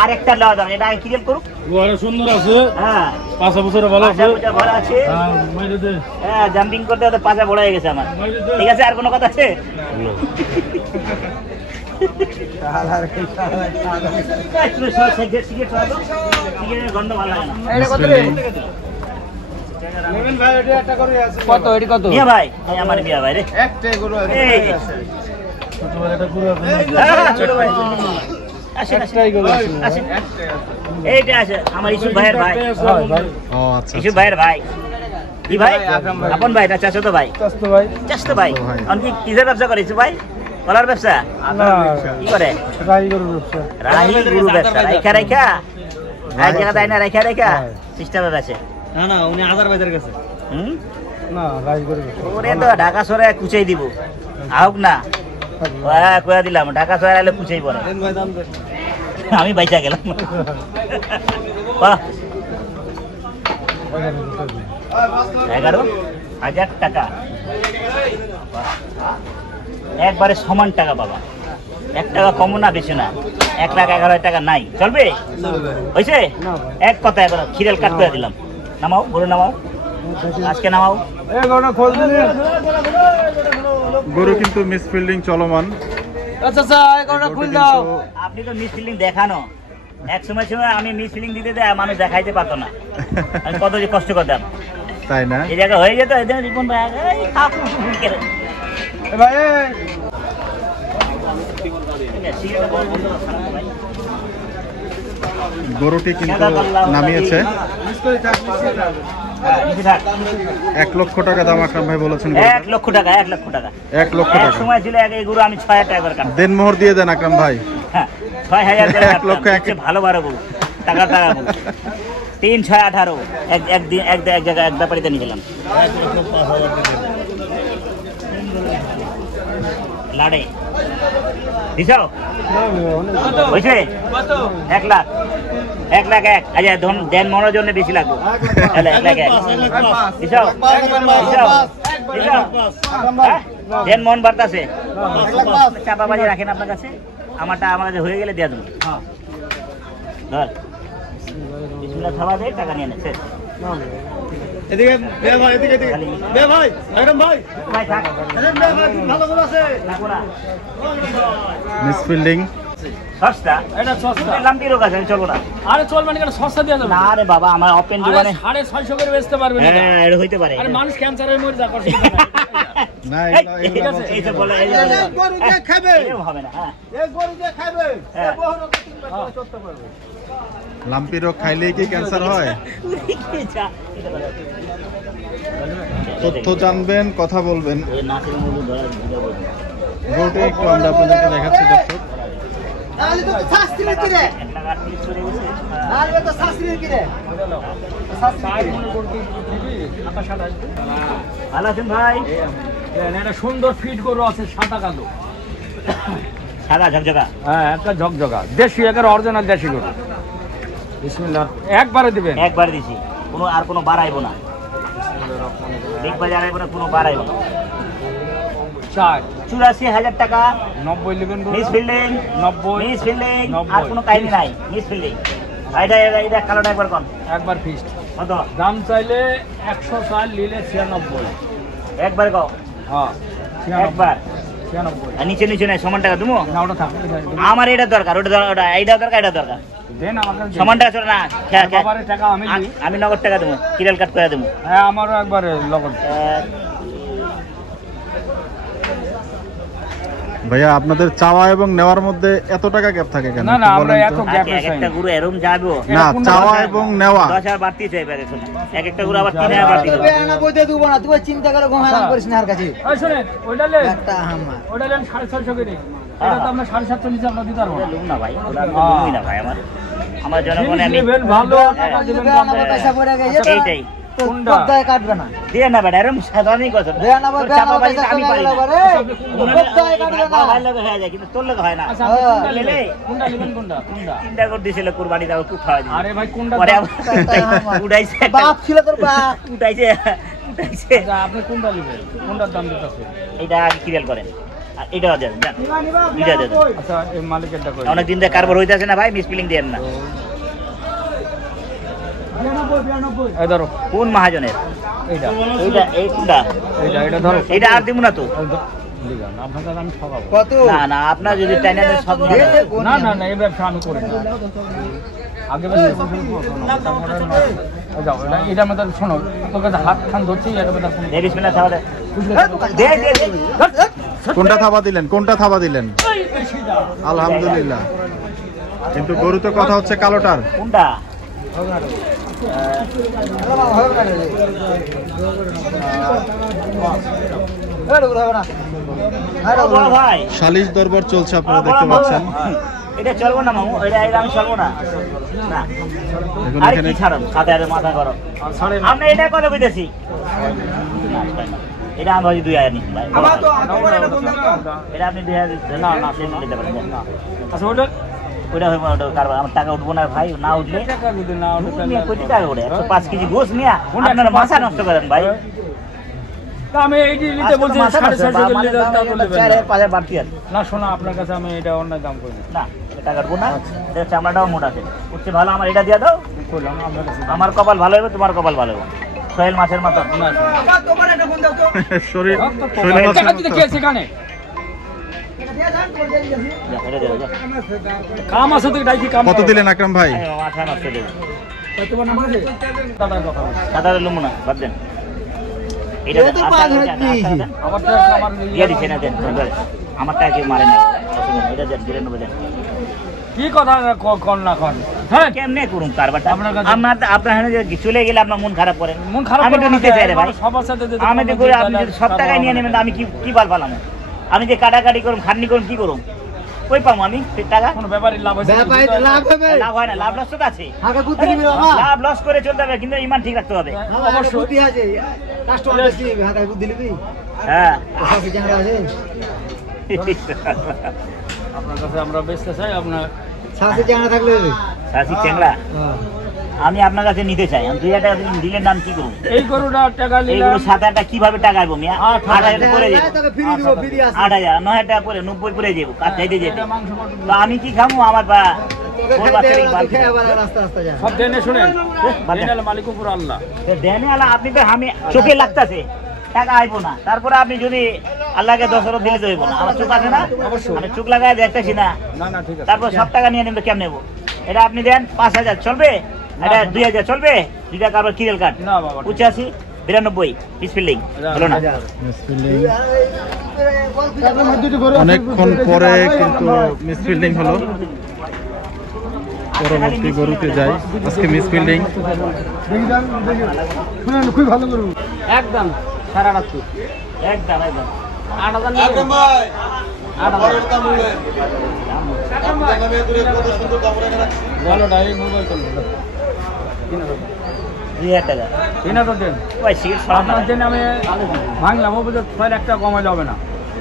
আর একটা লওয়া দাম, এটা ক্লিয়ার করুক। সুন্দর আছে, হ্যাঁ 5 বছর ভালো আছে, ভালো আছে। হ্যাঁ জাম্পিং করতে করতে পাজা বড় হয়ে গেছে আমার। ঠিক আছে, আর কোনো কথা আছে? গন্ধ ভালো লাগে না। কত এটি কত মিয়া ভাই, আমার মিয়া ভাই রে, একটাই গরু আছে এই যে। ছোট ভাই আসেন, একটাই গরু আছে আসেন। এইটা আছে আমার ইসু ভাইয়ের ভাই, ও আচ্ছা ইসু ভাইয়ের ভাই। কি ভাই? আপন ভাই না চাচা তো ভাই? চাচতো ভাই চাচা ভাই। আমি কিসের ব্যবসা করে ইসু ভাই? কলার ব্যবসা? কি করে? রাই গরু ব্যবসা রাহি গরু ব্যবসা। রাইখা রাইখা এক জায়গা দেয় না, রাইখা রাইখা সিস্টেমে বেচে। না উনি আজারবাইজার কাছে হুম, না রাই গরু ব্যবসা ওরে তো ঢাকা শহরে কুচাই দিব, আউক না কয়া দিলাম, ঢাকা শহরে আলে কুচাই পড়ে। ভাই দাম দেন আমি বাইচা গেলাম। বাহ, 11,000 টাকা একবারে সমান টাকা বাবা, 1 টাকা কম না বেশি না, 1,11,000 টাকা নাই, চলবে? হয়েছে? এক কথা এখন খিরেল কাট করে দিলাম। নামাও, গরু নামাও, আজকে নামাও। গরু কিন্তু মিসফিল্ডিং চলমান। আপনি তো মিসফিল্ডিং দেখানো, এক সময় আমি মিসফিল্ডিং দিতে দেয় মানুষ দেখাইতে পারতো না, আমি কত যে কষ্ট করতাম, তাই না? এই জায়গা হয়ে যেত। এদের রিপন ভাই এই কাকু ফুল কেড়ে গরুটি কিন্তু নামিয়েছে। 1 লক্ষ টাকা দাম আকরাম ভাই বলেছেন। 1 লক্ষ টাকা, 1 লক্ষ টাকা, 1 লক্ষ এক টাকা সময় ছিল এই গরু আমি 6,000 টাকা করে কাটতাম। দেনমোহর দিয়ে দেন আকরাম ভাই। হ্যাঁ, 6,000 টাকা 1 লক্ষ কাটতাম। সবচেয়ে ভালো গরু, টাকা গরু। 3, 6, 18 একদিন এক জায়গায় এক ব্যাপারীতে নিয়ে গেলাম। লাড়ে দিছাও হয়েছে 1 লাখ, 1 লাখ 1। আচ্ছা দেন মনের জন্য বেশি লাগবে, 1 লাখ 1 দিছাও, দেন মন বাড়তাছে। চাপা বাজি রাখেন আপনার কাছে, আমারটা আমার কাছে হয়ে গেলে দিয়ে দেবো। ধর বিসমিল্লাহ খাওয়া দিয়ে টাকা নিয়ে নেছে। এদিকে বে ভাই, এদিকে এদিকে বে ভাই, একদম ভাই ভাই থাক, বে ভাই ভালো করে আছে রাখো না। মিসফিল্ডিং সস্তা, এটা সস্তা। লাম্পি রোগ আছে, আমি চলবো না। আরে চল মানে কেন সস্তা দিয়ে দেবো? না রে বাবা, আমার ওপেন দোকানে 650 করে বেচতে পারবে না। হ্যাঁ এটা হইতে পারে। আরে মানুষ ক্যান্সার হয়ে মরে যাবে। না, এই যে বলে এই গরু যে খাবে, এরকম হবে না। হ্যাঁ এই গরু যে খাবে হ্যাঁ। এ বহু রকম করতে পারবে। লাম্পি রোগ খাইলেই কি ক্যান্সার হয়? তথ্য জানবেন, কথা বলবেন। গরুটি একটু আমরা আপনাদেরকে দেখাচ্ছি দর্শক। তাহলে তো শাস্ত্রীর কি রে, তাহলে তো শাস্ত্রীর কি রে, ভালো আছেন ভাই? একটা সুন্দর ফিট গরু আছে, সাদা কালো। সাদা ঝকঝকা, হ্যাঁ একটা ঝকঝকা দেশি, একের অরিজিনাল দেশি গরু। বিসমিল্লাহ একবারে দিবেন। একবার দিছি, কোনো আর কোনো বাড়াইবো না, বিগ বাজার আইবো না, কোনো বাড়াইবো না। 84,000 টাকা 90 নেবেন গরু। মিস ফিল্ডিং, 90 মিস ফিল্ডিং, 90 আর কোনো কাহিনী নাই, মিস ফিল্ডিং। এটা কালোটা একবার কোন একবার ফিক্সড কত? দাম চাইলে 104, নিলে 96। একবার কও, হ্যাঁ একবার 96। আর নিচে নিচে নাই, সমান টাকা দেবো। না ওটা থাকবে, আমার এটা দরকার, ওটা এইটা দরকার, এটা দরকার, দেন আমার কাছে সমান টাকা চলে না। বাবারে টাকা আমি দিই। আমি নগদ টাকা দেবো, কিরাল কাট করে দেবো। হ্যাঁ আমারও একবারে লগন। ভাইয়া আপনাদের চাওয়া এবং নেওয়ার মধ্যে এত টাকা গ্যাপ থাকে কেন? না না একটু আমরা বলেন এত তো। গ্যাপ এক একটা গুরু এরম যাবো, না, চাওয়া এবং নেওয়া 10,000 বাড়তি চাইবে এক একটা। এক একটা গুরু আবার 3,000 বাড়তি দেবে। বেয়ানা বইতে দিব না, তুই চিন্তা করে ঘুমাইলাম করিস না আর কাছে এই শুনেন, ওইটা লেন, একটা হামা ওইটা লেন 650 করে। এটা তো আমরা 750 নিচে আমরা দিতে পারবো না। লুম না ভাই, ওটা আমি লুমই না ভাই। আমার জনগণে আমি দিবেন ভালো টাকা দিবেন। বেয়ানা বই পয়সা পড়ে গেছে এইটাই তো কোথায় কাটবে না দিয়ে না বেটা, এরম সাধারণই কথা। বেয়ানা বই বেয়ানা চাপা বাড়ি পয়সা আমি চলে পারি গেল না। বারে কোথায় কাটবে না ভাই লাগে হয়ে যায়, কিন্তু তোর লাগে হয় না। আচ্ছা আপনি কোনটা লেলে। নেবেন? কোনটা নেবেন? কোনটা কোনটা? চিন্তা করে দিছিল কুরবানি দাও, খুব খাওয়া আরে ভাই কোনটা পরে দাম? আবার উঠাইছে, বাপ ছিল তোর বাপ উঠাইছে। আচ্ছা আপনি কোনটা নেবেন? কোনটার দাম দিতেছে? এটা ক্লিয়ার করেন, আর এটাও দেন, দেন দুইটা দেন। আচ্ছা এই মালিকেরটা কই? অনেকদিন ধরে কারবার হইতাছে না ভাই, মিসফিলিং দেন না। এই ধরো কোন মহাজনের এইটা, এইটা? এই কোনটা? এটা ধরো। এটা আর দিব না তো। লিগান আপনাকে আমি ঠকাবো কত না না, আপনার যদি টাইনারে সব দে দে না না না, এই ব্যবসা আমি করি না। আগে বেশি যাও, এটা আমাদের শোনো, তোর কাছে হাত খান ধরছি, এটা বেটা ফোন দে বিসমিল্লাহ তাহলে। দে দে দে। কোনটা থাবা দিলেন? কোনটা থাবা দিলেন? আলহামদুলিল্লাহ। কিন্তু গরুতে কথা হচ্ছে কালোটার। কোনটা? বড় ভাই, সালিশ দরবার চলছে, আপনারা বড় দেখতে বড়। পাচ্ছেন। এটা চলবো না মামু, এটা আমি চলবো না। না দেখুন আরে এখানে কি ছাড়ুন, খাতায় মাথা গরম। আপনি এটা কথা কইতেছি, এটা আমি ভাবছি 2,000 নিচ্ছি ভাই। এটা আপনি 2,000 না না দিতে পারেন না। আচ্ছা ওটা ওইটা হইব না, ওটা কারবার আমার টাকা উঠবো না ভাই, না উঠলে টাকা যদি না ওটা কোটি টাকা উঠে 105 কেজি গোস নিয়ে আপনারা মাথা নষ্ট করেন ভাই। আমি এই যে নিতে বলছি 650 করে নিতে দাও তো নেবেন 4000 বাড়তি আছে না শোনা আপনার কাছে আমি এটা অন্য দাম করি না এটা কাটবো না এটা চামড়াটাও মোটা আছে উঠছে ভালো আমার এটা দিয়ে দাও করলাম আপনার কাছে আমার কপাল ভালো হবে তোমার কপাল ভালো হবে সোহেল মাছের মতো না শরীর টাকা দিতে কে সেখানে কাম আছে তো ডাইকি কাম কত দিলেন আকরাম ভাই? মাথা নষ্ট দেবে তোমার নাম আছে দাদা কথা সাদা লুমু না বাদ দেন এটা আবার তো আমার দিয়ে দিচ্ছে না দেন আমার টাকা কেউ মারে না এটা দেন 92 দেন কি কথা কোন না কোন হ্যাঁ কেমনে করুন কারবারটা আপনার কাছে- আপনার হাতে যে চলে গেলে আপনার মন খারাপ করেন মন খারাপ আমি তো করবে না, নিতে চাই রে ভাই সবার সাথে যদি আমি তো করে আপনি যদি সব টাকায় নিয়ে নেবেন তো আমি কি বাল পালাম আমি যে কাটাকাটি করুম খাটনি করুম কি করুম কই পাবো আমি সেই টাকা কোনো ব্যাপারই লাভ আছে লাভ হবে লাভ হয় না লাভ লস তো আছে আগে বুদ্ধি দিবি বাবা লাভ লস করে চলতে হবে কিন্তু ইমান ঠিক রাখতে হবে অবশ্যই বুদ্ধি আছে কাস্টমার বেশি হাতে বুদ্ধি দিবি হ্যাঁ সব জায়গা আছে আপনার কাছে আমরা বেচতে চাই আপনার সাথে জায়গা থাকলে সাসি চেংড়া আমি আপনার কাছে নিতে চাই আমি 2000 টাকা দিলেন নাম কি করুন এই গরুটা টাকা নিলাম এইগুলো 7-8 টাকা কিভাবে টাকা আইবো মিয়া 8000 পরে যাবো তবে ফ্রি দিব ফ্রি আছে 8000 9000 টাকা পরে 90 পরে যাবো কাজ চাইতে যেতে মাংস মটন তো আমি কি খামু আমার বা তোকে ওর খেতে বাচ্চারই বাল খেয়ে আবার রাস্তা রাস্তা যা সব জেনে শুনেন বাদ দেন। জেনে মালিক উপর আল্লাহ দেনে আলা আপনি তো আমি চোখে লাগতাছে টাকা আইবো না তারপরে আপনি যদি আল্লাহকে 10 দিলে তো হইব না আমার চোখ আছে না আমি চোখ লাগায় দেখতেছি না না না ঠিক আছে তারপর সব টাকা নিয়ে নেব কেমন নেব এটা আপনি দেন 5000 চলবে এটা 2000 চলবে দুইটা কারবার কিরেল কাট না বাবা 85 92 পিস ফিল্ডিং হলো না অনেকক্ষণ পরে কিন্তু মিসফিল্ডিং হলো। পরবর্তী গরুতে যাই। আজকে মিসফিল্ডিং শুনেন খুব ভালো করুন একদম 8.5 একদম একদম 8000 একদম ভাই 8000 ভালো ডাই মোবাইল করলো 2000 টাকা 3000 দেন ওই সিট সরান না আপনার জন্য আমি ভাঙলাম ও বুঝে ছয় একটা কমাই যাবে না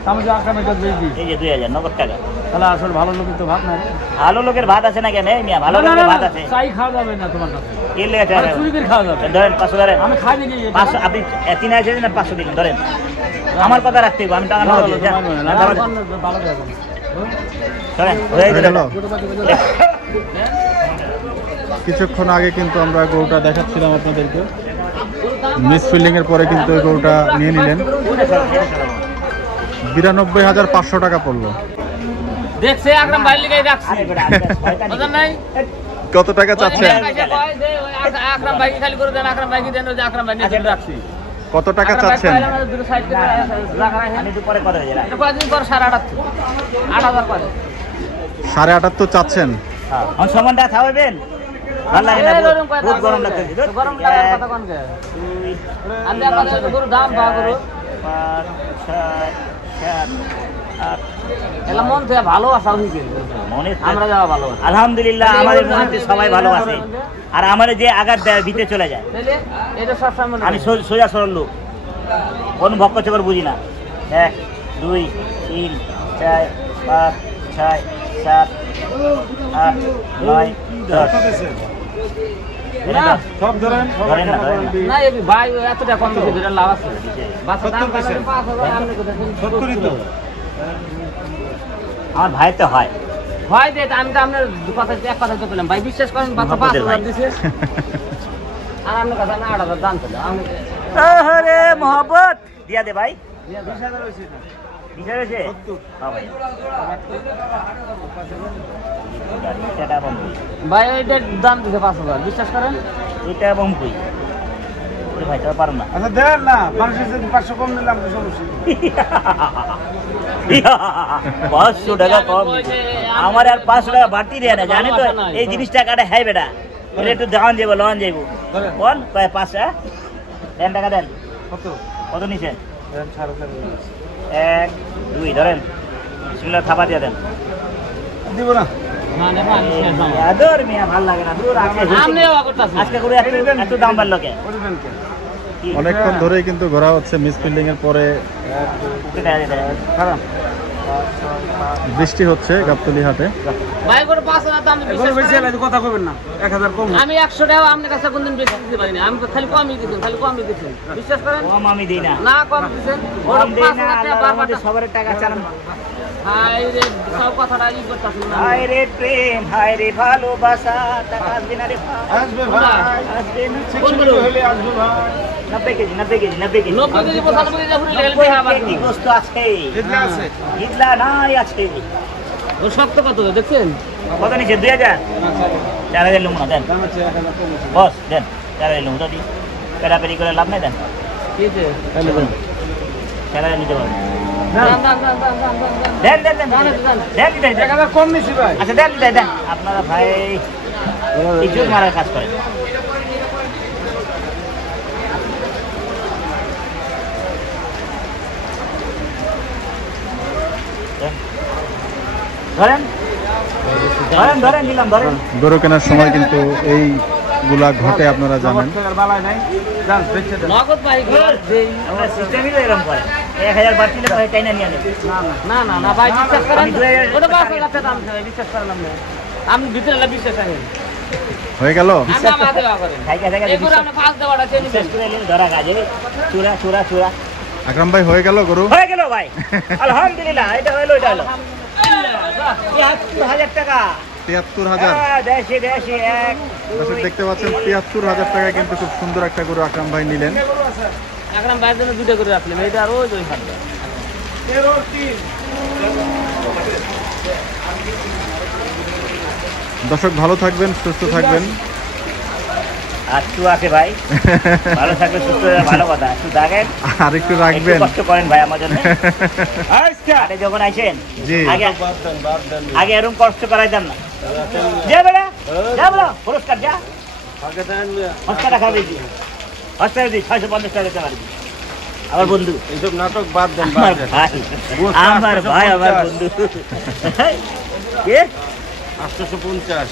আমি যে আকামে কাজ বেশি এই যে 2000 নগদ টাকা তাহলে আসলে ভালো লোকের তো ভাত না ভালো লোকের ভাত আছে না কেন এই মিয়া ভালো লোকের ভাত আছে চাই খাওয়া যাবে না তোমার কাছে কি লেগে টাকা চুরি করে খাওয়া যাবে ধরেন 500 ধরেন আমি খাই দেখি 500 আপনি 3000 না 500 দিন ধরেন আমার কথা রাখতে হবে আমি টাকা নগদ দিই ভালো যাবে ধরেন হয়ে গেল হলো। কিছুক্ষণ আগে কিন্তু আমরা গরুটা দেখাচ্ছিলাম আপনাদেরকে। মিসফিল্ডিং এর পরে কিন্তু এই গরুটা নিয়ে নিলেন। 92,500 টাকা পড়লো। দেখছে আকরাম ভাই লিগাই রাখছি বুঝেন নাই কত টাকা চাচ্ছেন? আকরাম ভাই খালি করে দেন আকরাম ভাই দেন ওই যে আকরাম ভাই নিয়ে রাখছি কত টাকা চাচ্ছেন? দুটো সাইড করে রাখা রাখেন আমি তো পরে কথা হয়ে যায় এটা কয়দিন পর 8.5 8000 করে 78,500 চাচ্ছেন। হ্যাঁ অন সমানটা খাওয়াবেন ভালো লাগে না বহুত গরম লাগতেছে গরম লাগার কথা কোন কে আমি আপনাদের গরু দাম পা গরু 5 6 7 8 এলা মন থেকে ভালো আশা হই গেল মনে আমরা যাওয়া ভালো আলহামদুলিল্লাহ আমাদের মনে সবাই ভালো আছে আর আমাদের যে আঘাত দেয় ভিতরে চলে যায় তাহলে এটা সব সময় আমি সোজা সরল লোক কোন ভক্ত চকর বুঝি না 1 2 3 4 5 6 7 8 9 10 সব ধরেন ধরেন না না এই ভাই এতটা কম দিতে ধরে লাভ আছে বাচ্চা দাম 5000 আপনি কত 70 তো আমার ভাই তো হয় ভাই দে আমি তো আপনার দু কথা এক কথা তো বললাম ভাই বিশ্বাস করেন বাচ্চা 5000 দিছে আর আপনার কাছে না 8000 দাম ছিল আমি আরে মোহাম্মদ দিয়া দে ভাই 20000 হইছে না 20000 হয়েছে হ্যাঁ ভাই এটা বম ভাই এইটার দাম দিছে 5000 বিশ্বাস করেন এটা বম কই ওরে ভাই তো পারো না আচ্ছা দেন না মানুষের যদি 500 কম নিলাম তো সমস্যা 500 টাকা কম আমার আর 500 টাকা বাড়তি দেয় না জানি তো এই জিনিসটা কাটে হ্যাঁ বেটা এটা একটু দাম যাবো লন যাইব কোন কয় 500 দেন টাকা দেন কত নিছেন 1 2 ধরেন বিসমিল্লাহ থাবা দিয়ে দেন দিব না না না ভাই আদর মিয়া ভালো লাগে না দূর আমনে ওয়া করতাছেন আজকে করে একটু দাম বাড়লো কে অনেকক্ষণ ধরেই কিন্তু ঘোরা হচ্ছে মিসফিল্ডিং এর পরে। খারাপ বৃষ্টি হচ্ছে গাবতলী হাটে। ভাই করে 5000 দাম কথা কইবেন না 1000 কম আমি 100 টাকা আপনার কাছে কোনদিন বেশি দিতে পারি না। আমি তো খালি কমই দিছি, খালি কমই দিছি। বিশ্বাস করেন কম আমি দিই না, না কম দিছেন। কম দিই না, 5000 টাকা আল্লাহর মধ্যে বারবার সবার টাকা চান। হাই রে সব কথাটা ই করতাছেন না। হায় রে প্রেম, হায় রে ভালোবাসা, টাকা আসবে না রে ভাই, আসবে ভাই আসবে না। কোনগুলো হলে আসবে ভাই 90 KG 90 KG 90 KG 90 KG 95 KG ফুল লেল 90 আবার কেজি গোস্ত আছে, এদিকে আছে ইদলা নাই আছে। ও শক্ত কত দেখছেন? কত নিচে 2000 4000 লুম না দেন দাম আছে 1000 কম আছে বস, দেন 4000 লুম তো দি, পেরাপেরি করে লাভ নাই, দেন কি যে 4000 নিতে পারবেন। দান দান দান দান দান দেন দেন দেন দান দেন দেন দেন। 1000 কম নিছি ভাই আচ্ছা দেন দেন দেন, আপনারা ভাই ইজ্জত মারার কাজ করেন। দেন। ধরেন ধরেন ধরেন নিলাম, ধরেন। গরু কেনার সময় কিন্তু এইগুলা ঘটে, আপনারা জানেন। বালাই নাই দাম বেচে দেন নগদ ভাই দেই আপনার সিস্টেমই তো এরকম করে, 1000 বাড়তি দিলে ভাই টাইনা নিয়ে নেবে। না না না ভাই বিশ্বাস করেন আমি 2000 ওটা 5000 টাকা দাম আছে বিশ্বাস করেন আপনি। আমি ভিতরে না বিশ্বাস আছে হয়ে গেল। আমি আমা দেওয়া করেন থাইকা থাইকা এগুলো আপনি পাঁচ দেওয়াটা চেয়ে বিশ্বাস নিবেন। করে নিন, ধরা কাজে চূড়া চূড়া চূড়া আকরাম ভাই হয়ে গেল গরু। হয়ে গেল ভাই, আলহামদুলিল্লাহ। এটা হলো, এটা হলো 75000 টাকা। 73000। দেশি দেশি এক দর্শক দেখতে পাচ্ছেন 73000 টাকায় কিন্তু খুব সুন্দর একটা গরু আকরাম ভাই নিলেন। আকরাম ভাইয়ের জন্য দুটো করে রাখলাম, এটা আর ওই দুই হাত। দর্শক ভালো থাকবেন, সুস্থ থাকবেন। আচ্ছু আছে ভাই, ভালো থাকলে সুস্থ থাকলে ভালো কথা। একটু দেখেন, আর একটু একটু রাখবেন। কষ্ট করেন ভাই আমার জন্য। আরে যখন আইছেন জি। আগে আগে এরকম কষ্ট করাইতাম না। যা বেড়া যা বেড়া, পুরস্কার যা, পুরস্কার রাখা বেশি, পুরস্কার দিই 650 টাকা দিতে পারবি। আমার বন্ধু, এইসব নাটক বাদ দেন আমার ভাই, আমার ভাই, আমার বন্ধু। কে 850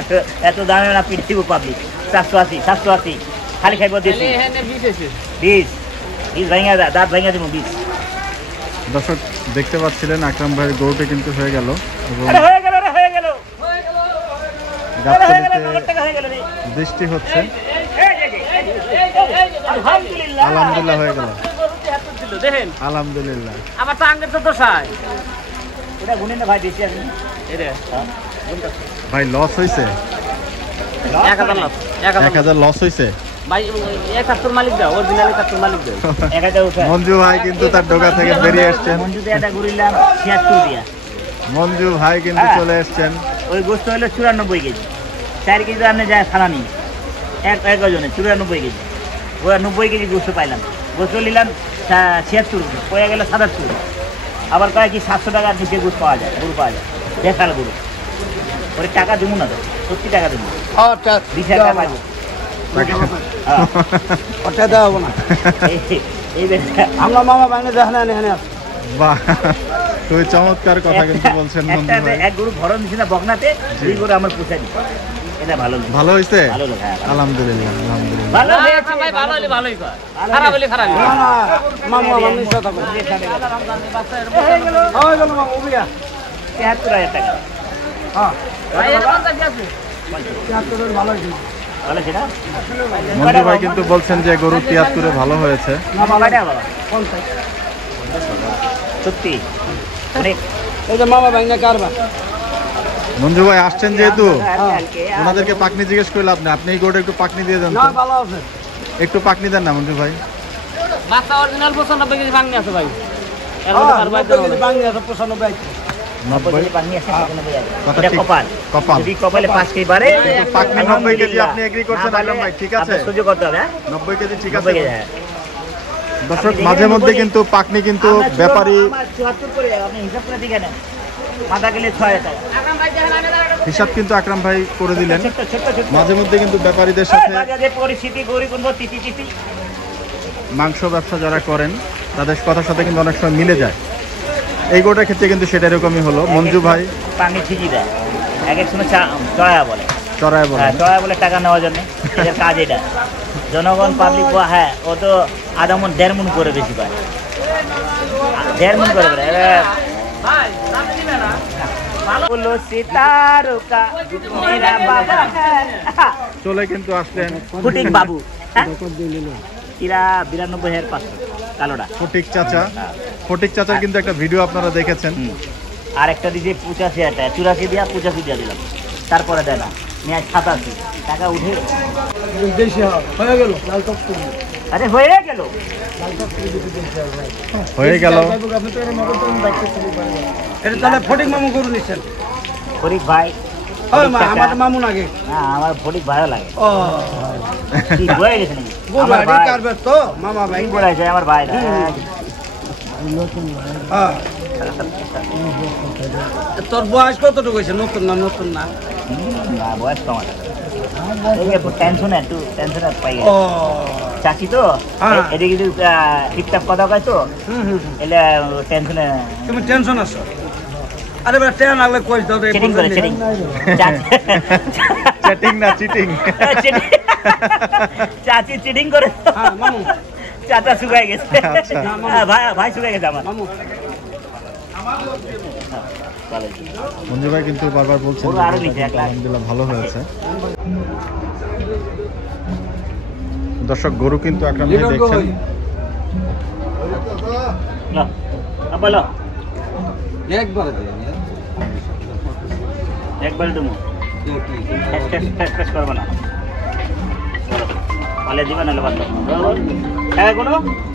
এত এত দামে না পৃথিবী পাবলিক। 780 780 খালি খাইব দিছি। তাহলে এখানে 20 আছে 20 20 ভাঙা দাঁত ভাঙা দিব 20। দর্শক দেখতে পাচ্ছিলেন আকরাম ভাইয়ের গরুটি কিন্তু হয়ে গেল এবং আরে হয়ে গেল রে, হয়ে গেল, হয়ে গেল, নগদ গাবতলীতে টাকা হয়ে গেল রে। বৃষ্টি হচ্ছে। আলহামদুলিল্লাহ, আলহামদুলিল্লাহ হয়ে গেল। দেখেন আলহামদুলিল্লাহ। আমার তো আঙ্গের তো দোষায় এটা গুনেন না ভাই, বেশি আছে এটা ভাই লস হয়েছে, 1000 লাখ 1000 লস হয়েছে। ভাই 71 মালিক দাও, অরিজিনাল 71 মালিক দাও। 1000 উঠা। মঞ্জু ভাই কিন্তু তার ডোকা থেকে বেরিয়ে এসছেন। মঞ্জুতে এটা ঘুরিলাম 76 দিয়া। মঞ্জু ভাই কিন্তু হ্যাঁ। চলে এসছেন। ওই গোস্ত হলো 94 কেজি, 4 কেজি আপনি যায় সালানি এক একজনে 94 কেজি। ওরা 90 কেজি গোস্ত পাইলাম, গোস্ত নিলাম 76, পড়ে গেল 77। আবার কয় কি 700 টাকার নিচে গোস্ত পাওয়া যায়, গরু পাওয়া যায়, দেখাল গরু। ওরে টাকা দেবো না তো, সত্যি টাকা দেবো, 20,000 টাকা পাইবো। হ্যাঁ। ওটা দাও না এই আমরা মামা বাইনে দেখেন এখানে বাহ, খুবই চমৎকার কথা কিন্তু বলছেন মঞ্জু ভাই। এক গরু ভরণ দিছি না বকনাতে, দুই গরু আমার পোষাই দিচ্ছে। এটা ভালো লোক, ভালো হয়েছে? ভালো লোক, হ্যাঁ, ভালো। আলহামদুলিল্লাহ আলহামদুলিল্লাহ। ভালো না, হয়েছে, ভাই ভালো হলে ভালোই কয়, খারাপ হলে খারাপ না না মামা মামি সাথে হয়ে গেল মামা উবিয়া 73,000 টাকা। হ্যাঁ ভাই এর কোনটা কি আছে? 73 ভালো হয়েছে ভালো সেটা মঞ্জু ভাই কিন্তু বলছেন যে গরু 73-এ ভালো হয়েছে। না ভালো কয়টা বাবা? 50 সত্যি অনেক। এই যে মামা বাইনে কারবা মঞ্জু ভাই আসছেন যেহেতু কালকে ওনাদেরকে পাকনি জিজ্ঞেস করলে আপনি এই গরুটা একটু পাকনি দিয়ে দেন না তো। ভালো আছে একটু পাকনি দেন না মঞ্জু ভাই। বাচ্চা অরিজিনাল 95 কেজি ভাঙনি আছে ভাই। এর হ্যাঁ, মধ্যে কারবাই দেওয়া হবে। বাংলা 95 আছে 90 পানি আছে, 95,000। কথা এটা ঠিক। কপাল, কপাল। যদি কপালে 5 কেজি বাড়ে, কিন্তু পাকনি 90 কেজি আপনি এগ্রি করছেন না আকরাম পারলে ভাই, ঠিক আছে? আপনার সহ্য করতে হবে, হ্যাঁ? 90 কেজি ঠিক 90 আছে। কেজি, হ্যাঁ। দর্শক আপনি মাঝে দেখেন মধ্যে 90 কিন্তু পাকনি কিন্তু আমরা চুয়াত্তর- ব্যাপারী আমার 74 করে আপনি হিসাব করে দেখে নেন, মাথা গেলে 6,000 টাকা। আকরাম ভাই দেখেন আমি দাঁড়াটা হিসাব কিন্তু আকরাম ভাই করে দিলেন। ছোট্ট ছোট্ট ছোট্ট মাঝে মধ্যে কিন্তু ব্যাপারীদের সাথে বাজারে পরিস্থিতি গরিব বন্ধু তিতি তিতি মাংস ব্যবসা যারা করেন তাদের কথার সাথে কিন্তু অনেক সময় মিলে যায়। এই গোটার ক্ষেত্রে কিন্তু সেটা এরকমই হলো। মঞ্জু ভাই পানি ঠিকই দেয়, এক এক সময় চড়ায়া বলে, চড়ায় বলেন। হ্যাঁ চড়ায়া বলে টাকা নেওয়ার জন্য। এদের কাজ এটা, জনগণ পাবলিক, হ্যাঁ ও তো আধা মন 1.5 মন করে বেশি পায়, 1.5 মন করে পারে। बोलो सितारों का मेरा बाबा है। চলে কিন্তু আসলেন ফটিক বাবু এরা 92,500 কালোটা। ফটিক চাচা। ফটিক চাচার কিন্তু একটা ভিডিও আপনারা দেখেছেন। আর একটা দিয়েছে 85,000 টাকা, 84 দিয়া 85 দিয়া দিলাম, তারপরে দেয় না। মেয়াজ 87 টাকা উঠে হয়ে গেল লাল টপ করে আরে হয়ে গেল হয়ে গেল। আপনি তো এর মগজ তো দেখতে শুরু করেন এটা তাহলে ফটিক মামু গরু নিছেন ফটিক ভাই। ওই মা আমার মামু লাগে না আমার ফটিক ভালো লাগে। ও কি হয়ে গেছে নাকি গরু আমার আইডি ভাই কারবে তো মামা ভাই কি বলেছে আমার ভাই না। হ্যাঁ তোর বয়স কতটুকু হইছে? নতুন না না বয়স কম আছে, টেনশন একটু টেনশন পাই ও চাচি তো হ্যাঁ। এদিকে কিন্তু ঠিকঠাক কথা কয় তো এলে টেনশনে তুমি টেনশন আছো? আরে বেটা টেন লাগলে কইস দাও রে চিটিং করে চিটিং চ্যাটিং না চিটিং। চাচি চিটিং করে হ্যাঁ মামু চাচা শুকাই গেছে। আচ্ছা। ভাই ভাই শুকাই গেছে আমার। মামু মঞ্জু ভাই কিন্তু বারবার বলছেন ওরা আরো নিচে, এক লাখ। আলহামদুলিল্লাহ ভালো হয়েছে। দর্শক গরু কিন্তু আকরাম ভাই দেখছেন। বলো একবার একবার তুমি করবো না পালে দিবে নাহলে বাদ দাও। টাকা কোনো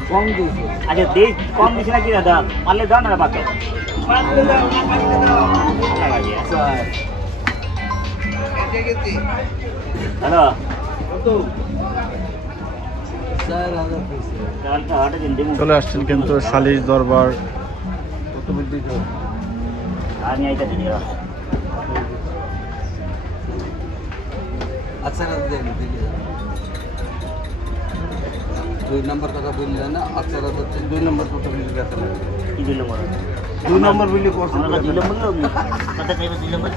কম দিয়েছে। আচ্ছা দিই কম দিছি না কি দাদা পালে দাও না বাদ দাও। হ্যালো চলে আসছেন কিন্তু শালিশ দরবার। আমি আইটা দিই আচ্ছা দুই নম্বর কথা বললে না? আচ্ছা দুই নম্বর কথা বললে গেছে না? কি দিল বলো 2 নম্বর বিলি করছ আমরা দিল বললো কথা চাইবে দিল বল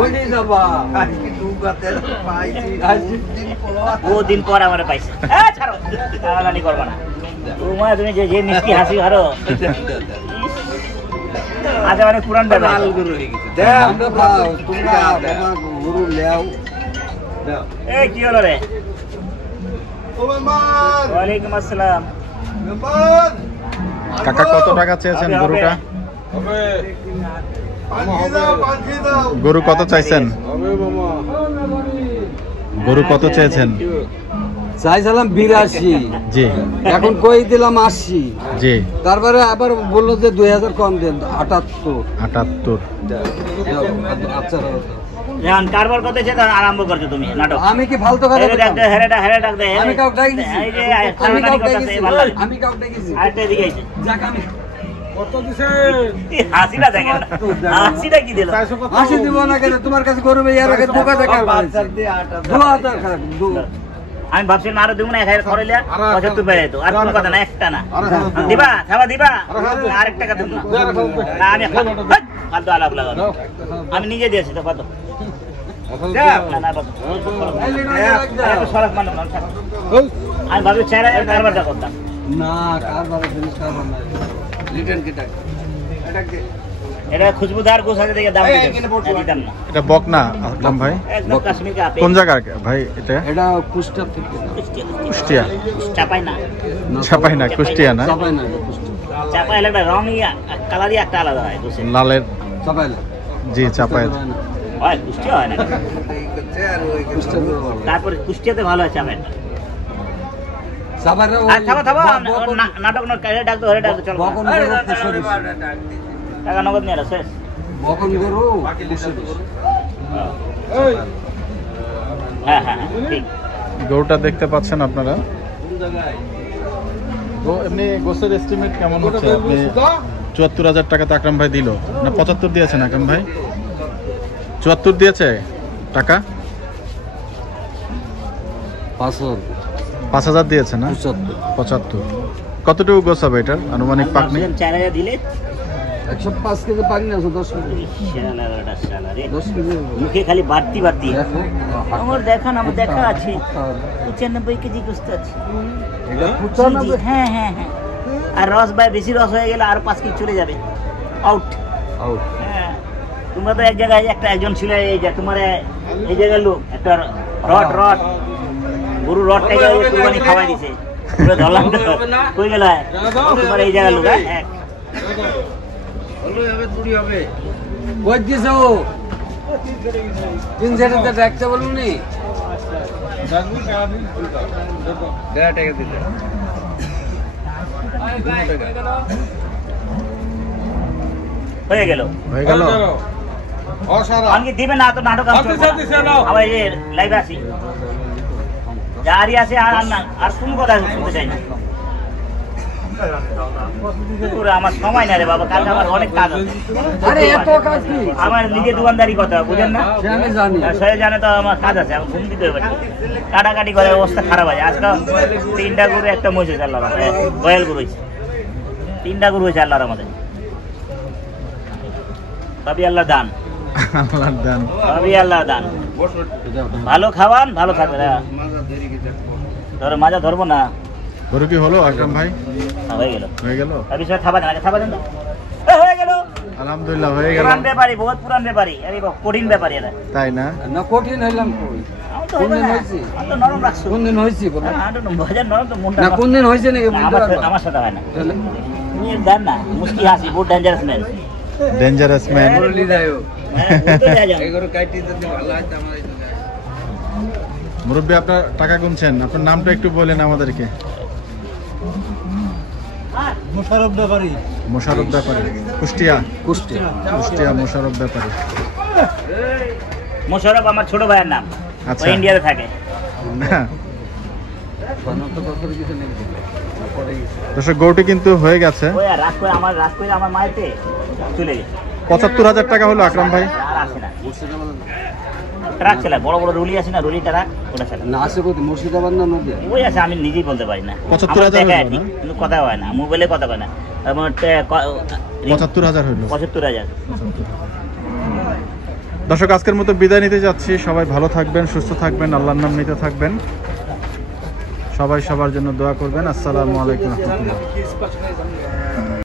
বলে যাবা আজকে দুগাতে পাইছি ও দিন পর আমারে পাইছে। ছাড়ো তাহলে করবা না তোমার তুমি যে মিষ্টি হাসি হারো আজ মানে পুরান ব্যাপার। লাল গরু হয়ে গেছে। আমরা তোমরা বাবা গরু লেও দাও। এই কি হলো রে? ও মেম্বার ওয়ালাইকুম আসসালাম। মেম্বার কাকা কত টাকা চেয়েছেন গরুটা? পাখি দাও গরু কত চাইছেন? হবে মামা গরু কত চেয়েছেন? চাইছিলাম 82, জি এখন কই দিলাম 80। জি তারপরে আবার বললো যে 2000 কম দেন 78। 78। আচ্ছা এখন কারবার করতে চাই তখন আরম্ভ করছো তুমি নাটক। আমি কি ফালতু কথা হেরে ডাক দে হেরে ডাক দে। আমি কাউকে ডাকি দিছি? এই যে আমি কাউকে করতেছে, ডাকিছি? ভালো লাগে। আমি কাউকে ডাকিছি? আরেকটা এদিকে আইছে। যাক আমি কত দিছে এই হাসিটা দেখেন না। হাসিটা কি দিল? 80 দিব না কেন? তোমার কাছে গরু এর আগে 2000 টাকা বাচ্চার দিয়ে 8000 2000 টাকা আমি ভাবছিলাম আরো দেবো না 1000 খরলে 75 পেয়ে যেত। আর কোনো কথা না, একটা না দিবা খাওয়া দিবা আরেক টাকা দেব না। না আমি ফালতু আলাপ লাগাবো। আমি নিজে দিয়েছি তো কত না না কত সরক মানব না। আমি ভাবছি চেহারা কারবারটা করতাম। না কারবার জিনিস কারবার না লিটন কি টাকা এটা খুশবুদার গোছ আছে দেখে দাম দিতাম না। এটা বকনা আকরাম ভাই? একদম কাশ্মীর কা আপেল। কোন জায়গার ভাই এটা? এটা কুষ্টা থেকে কুষ্টিয়া? চাপাই না চাপাই না, কুষ্টিয়া না? চাপাই না, এটা কুষ্টা চাপাই হলে একটা রং কালারই একটা আলাদা হয় গোছের। লালের? চাপাই না, জি চাপাই। হয় কুষ্টিয়া হয় না। কুষ্টা তারপরে কুষ্টিয়াতে ভালো হয় চাপাই। চাপাইরা আর থামো থামো নাটক না কারে ডাক দো হরে ডাক দো চলো। বকন গরু কুষ্টা টাকা নগদ নিয়ে শেষ। বকন গরু কুষ্টা হ্যাঁ হ্যাঁ ঠিক। গরুটা দেখতে পাচ্ছেন আপনারা। এমনি গোসের এস্টিমেট কেমন হচ্ছে? আপনি 74,000 টাকা তো আকরাম ভাই দিল না? 75 দিয়েছেন আকরাম ভাই? 74 দিয়েছে টাকা? 5,000 দিয়েছে না? 75। কতটুকু গোস হবে এটার আনুমানিক পাকনি? 4000 দিলে 105 কেজি পানি আছে 10 কেজি শালাটা শালা রে 10 কেজি মুখে খালি বাড়তি বাড়তি। দেখো আমার দেখান আমার দেখা আছে 95 কেজি গোস্ত আছে। এটা জি, জি, হ্যাঁ হ্যাঁ হ্যাঁ আর রস ভাই বেশি রস হয়ে গেলে আরো 5 কেজি চলে যাবে, আউট। আউট। হ্যাঁ, তোমরা তো এক জায়গায় একজন ছিল, এই যে তোমার এই জায়গার লোক একটা রড গরু রড টাইকে কুরবানি খাওয়াই দিছে, পুরো ধরলাম তো কই গেল তোমার এই জায়গার লোক। হ্যাঁ, কই দিছো? 3 সেটাতে রাখতে বলুন নি। দেড় টাকা দিতে। হয়ে গেল আমি দিবে না তো নাটক আবার এই লাইভ আসি যারই আছে আর আর কোন কথা শুনতে চাই না। আমার সময় না রে বাবা, কাজ আমার অনেক কাজ আছে। আরে এত কাজ কি? আমার নিজে দোকানদারি কথা বুঝেন না, আমি জানি। সে জানে তো আমার কাজ আছে, আমি ঘুম দিতে হবে, কাটাকাটি করে অবস্থা খারাপ আছে। আজকে 3টা গরু একটা মহিষ হয়েছে আল্লাহ, গয়াল গরু হয়েছে 3টা গরু হয়েছে আল্লাহর আমাদের। সবই আল্লাহ দান, আল্লাহর দান, সবই আল্লাহ দান। ভালো খাওয়ান ভালো থাকবে। ধরো মাজা ধরবো না। গরু কি হলো আকরাম ভাই? হয়ে গেল হয়ে গেল, থাবা দেন তো। হয়ে গেল আলহামদুলিল্লাহ হয়ে গেল। পুরান ব্যাপারী, বহুত পুরান ব্যাপারী, আরে কঠিন ব্যাপারী এরা। তাই না? না কঠিন হইলাম কই? কোন দিন হইছে? আমি তো নরম রাখছো। কোন দিন হইছে বলো? বাজার নরম তো মনটা। না কোন দিন হইছে নাকি বলতে পারবা? আমার সাথে হয় না। তাহলে নিয়ে দেন না, মুস্কি হাসি, বহুত ডেঞ্জারাস ম্যান। Dangerous man. বলি যায়ও এই এগুলো কাটি দিতে ভালো হয় আমার এই মুরব্বী আপনার টাকা গুনছেন, আপনার নামটা একটু বলেন আমাদেরকে। মোশাররফ ব্যাপারী, মোশাররফ ব্যাপারী, কুষ্টিয়া। কুষ্টিয়া। কুষ্টিয়া মোশাররফ ব্যাপারী। মোশাররফ আমার ছোট ভাইয়ের নাম, আচ্ছা। ও ইন্ডিয়াতে থাকে। দর্শক গরুটি কিন্তু হয়ে গেছে। ওই আর রাত করে আমার মায়েতে চলে গেছে। ৭৫,০০০ টাকা হলো আকরাম ভাই। আর আসে না, ট্রাক চালায়, বড় বড় রুলি আছে না, রুলি ট্রাক, ওটা চালায়। না আছে কত মুর্শিদাবাদ না নদী? ওই আছে, আমি নিজেই বলতে পারি না। ৭৫,০০০ আমার হলো ঠিক, না? কিন্তু কথা হয় না, মোবাইলে কথা হয় না। আমার ৭৫,০০০ হলো। ৭৫,০০০। দর্শক আজকের মতো বিদায় নিতে যাচ্ছি। সবাই ভালো থাকবেন, সুস্থ থাকবেন, আল্লাহর নাম নিতে থাকবেন। সবাই সবার জন্য দোয়া করবেন। আসসালামু আলাইকুম।